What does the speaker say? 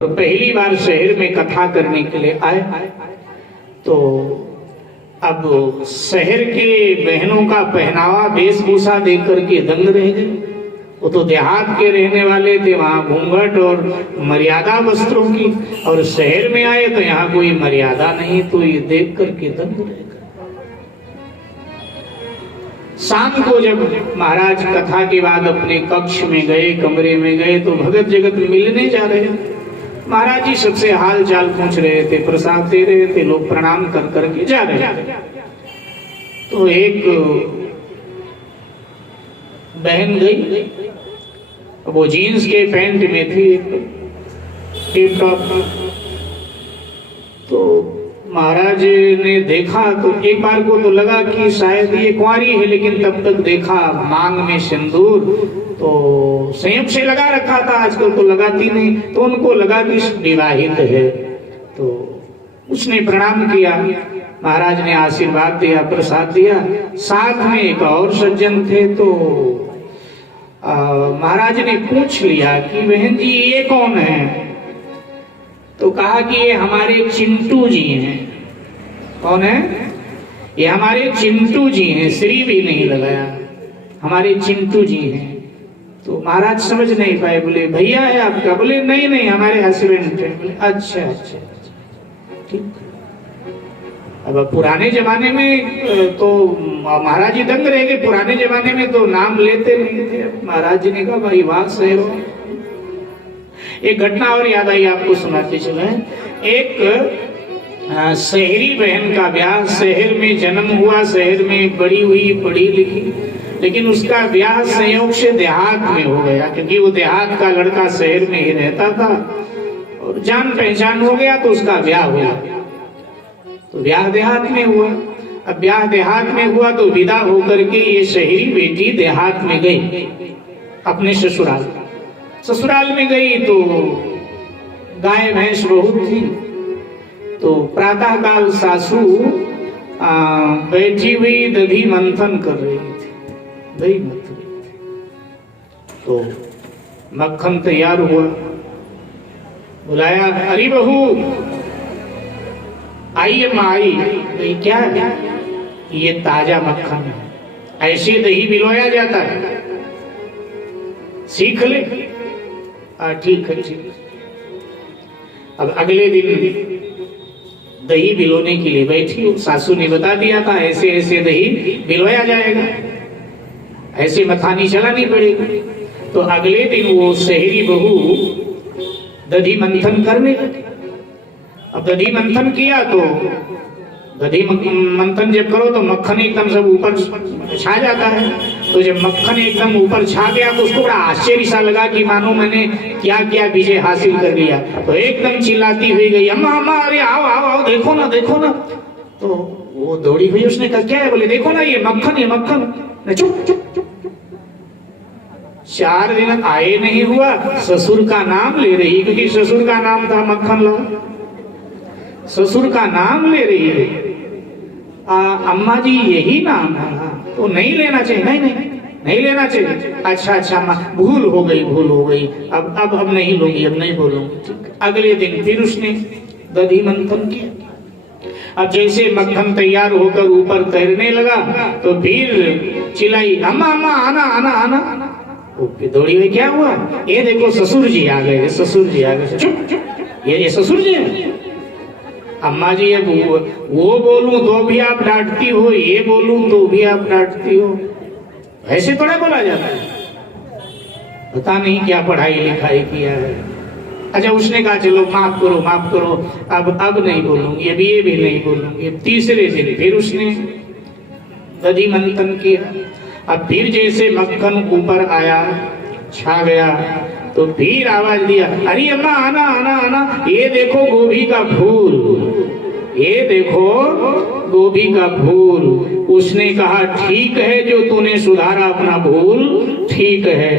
तो पहली बार शहर में कथा करने के लिए आए तो अब शहर के बहनों का पहनावा वेशभूषा देख करके दंग रह गए। वो तो देहात के रहने वाले थे, वहां घूंघट और मर्यादा वस्त्रों की, और शहर में आए तो यहाँ कोई मर्यादा नहीं, तो ये देख करके दंग रह गए। शाम को जब महाराज कथा के बाद अपने कक्ष में गए, कमरे में गए, तो भगत जगत मिलने जा रहे हैं। महाराज जी सबसे हाल चाल पूछ रहे थे, प्रसाद दे रहे थे, लोग प्रणाम कर करके जा रहे थे। तो एक बहन गई, वो जीन्स के पैंट में थी, टिप टॉप। तो महाराज ने देखा तो एक बार को तो लगा कि शायद ये कुंवारी है, लेकिन तब तक देखा मांग में सिंदूर तो संयोग से लगा रखा था, आजकल तो लगाती नहीं, तो उनको लगा कि विवाहित है। तो उसने प्रणाम किया, महाराज ने आशीर्वाद दिया, प्रसाद दिया। साथ में एक और सज्जन थे, तो महाराज ने पूछ लिया कि बहन जी ये कौन है? तो कहा कि ये हमारे चिंटू जी हैं। कौन है? ये हमारे चिंटू जी हैं, श्री भी नहीं लगाया, हमारे चिंटू जी हैं। तो महाराज समझ नहीं पाए, बोले भैया है आपका? बोले नहीं नहीं, हमारे हस्बैंड थे। बोले अच्छा अच्छा ठीक। अब पुराने जमाने में तो महाराज जी दंग रह गए, पुराने जमाने में तो नाम लेते नहीं थे। महाराज जी ने कहा भाई वाह शहर हो। एक घटना और याद आई, आपको सुनाते चले। एक शहरी बहन का ब्याह, शहर में जन्म हुआ, शहर में बड़ी हुई, पढ़ी लिखी, लेकिन उसका ब्याह संयोग से देहात में हो गया, क्योंकि वो देहात का लड़का शहर में ही रहता था और जान पहचान हो गया, तो उसका ब्याह हुआ। तो ब्याह देहात में हुआ। अब ब्याह देहात में हुआ तो विदा होकर के ये शहरी बेटी देहात में गई, अपने ससुराल। ससुराल में गई तो गाय भैंस बहुत थी। तो प्रातः काल सासू बैठी हुई दधी मंथन कर रही थी, दही मथ रही थी। तो मक्खन तैयार हुआ, बुलाया, अरे बहू आइए माँ आई। क्या है? ये ताजा मक्खन है, ऐसे दही बिलोया जाता है, सीख ले। ठीक है ठीक। अब अगले दिन दही बिलोने के लिए बैठी, सासू ने बता दिया था ऐसे ऐसे दही बिलोया जाएगा, ऐसे मथानी चलानी पड़ेगी। तो अगले दिन वो शहरी बहू दधी मंथन करने लगी। अब दधी मंथन किया तो दधी मंथन जब करो तो मक्खन एकदम सब ऊपर छा जाता है। तो जब मक्खन एकदम ऊपर छा गया तो उसको बड़ा आश्चर्य सा लगा कि मानो मैंने क्या क्या विजय हासिल कर लिया। तो एकदम चिल्लाती हुई गई, अम्मा अम्मा अरे आओ आओ आओ, देखो ना देखो ना। तो वो दौड़ी हुई, उसने कहा क्या है? बोले देखो ना ये मक्खन, ये मक्खन। चुप चुप चुप। 4 दिन आए नहीं हुआ, ससुर का नाम ले रही, क्योंकि ससुर का नाम था मक्खन लाल, ससुर का नाम ले रही है। अम्मा जी यही नाम है? तो नहीं लेना चाहिए। नहीं नहीं नहीं लेना चाहिए। अच्छा अच्छा अम्मा भूल हो गई, भूल हो गई, अब नहीं लूंगी, अब नहीं बोलूंगी। ठीक। अगले दिन फिर उसने दधी मंथन किया। अब जैसे मक्खन तैयार होकर ऊपर तैरने लगा तो फिर चिल्लाई, अम्मा अम्मा आना आना आना। दौड़ी हुई, क्या हुआ? ये देखो ससुर जी आ गए, ससुर जी आ गए। चुप चुप, ये ससुर जी है। अम्मा जी ये वो बोलूं तो भी आप डांटती हो, ये बोलूं तो भी आप डांटती हो, ऐसे थोड़ा बोला जाता है। पता नहीं क्या पढ़ाई लिखाई किया है। अच्छा उसने कहा चलो माफ करो माफ करो, अब नहीं बोलूंगी, अब ये भी नहीं बोलूंगी। तीसरे दिन फिर उसने दधी मंथन किया। अब फिर जैसे मक्खन ऊपर आया, छा गया, तो फिर आवाज दिया, अरे अम्मा आना आना आना, ये देखो गोभी का फूल, ये देखो गोभी का फूल। उसने कहा ठीक है जो तूने सुधारा अपना भूल, ठीक है,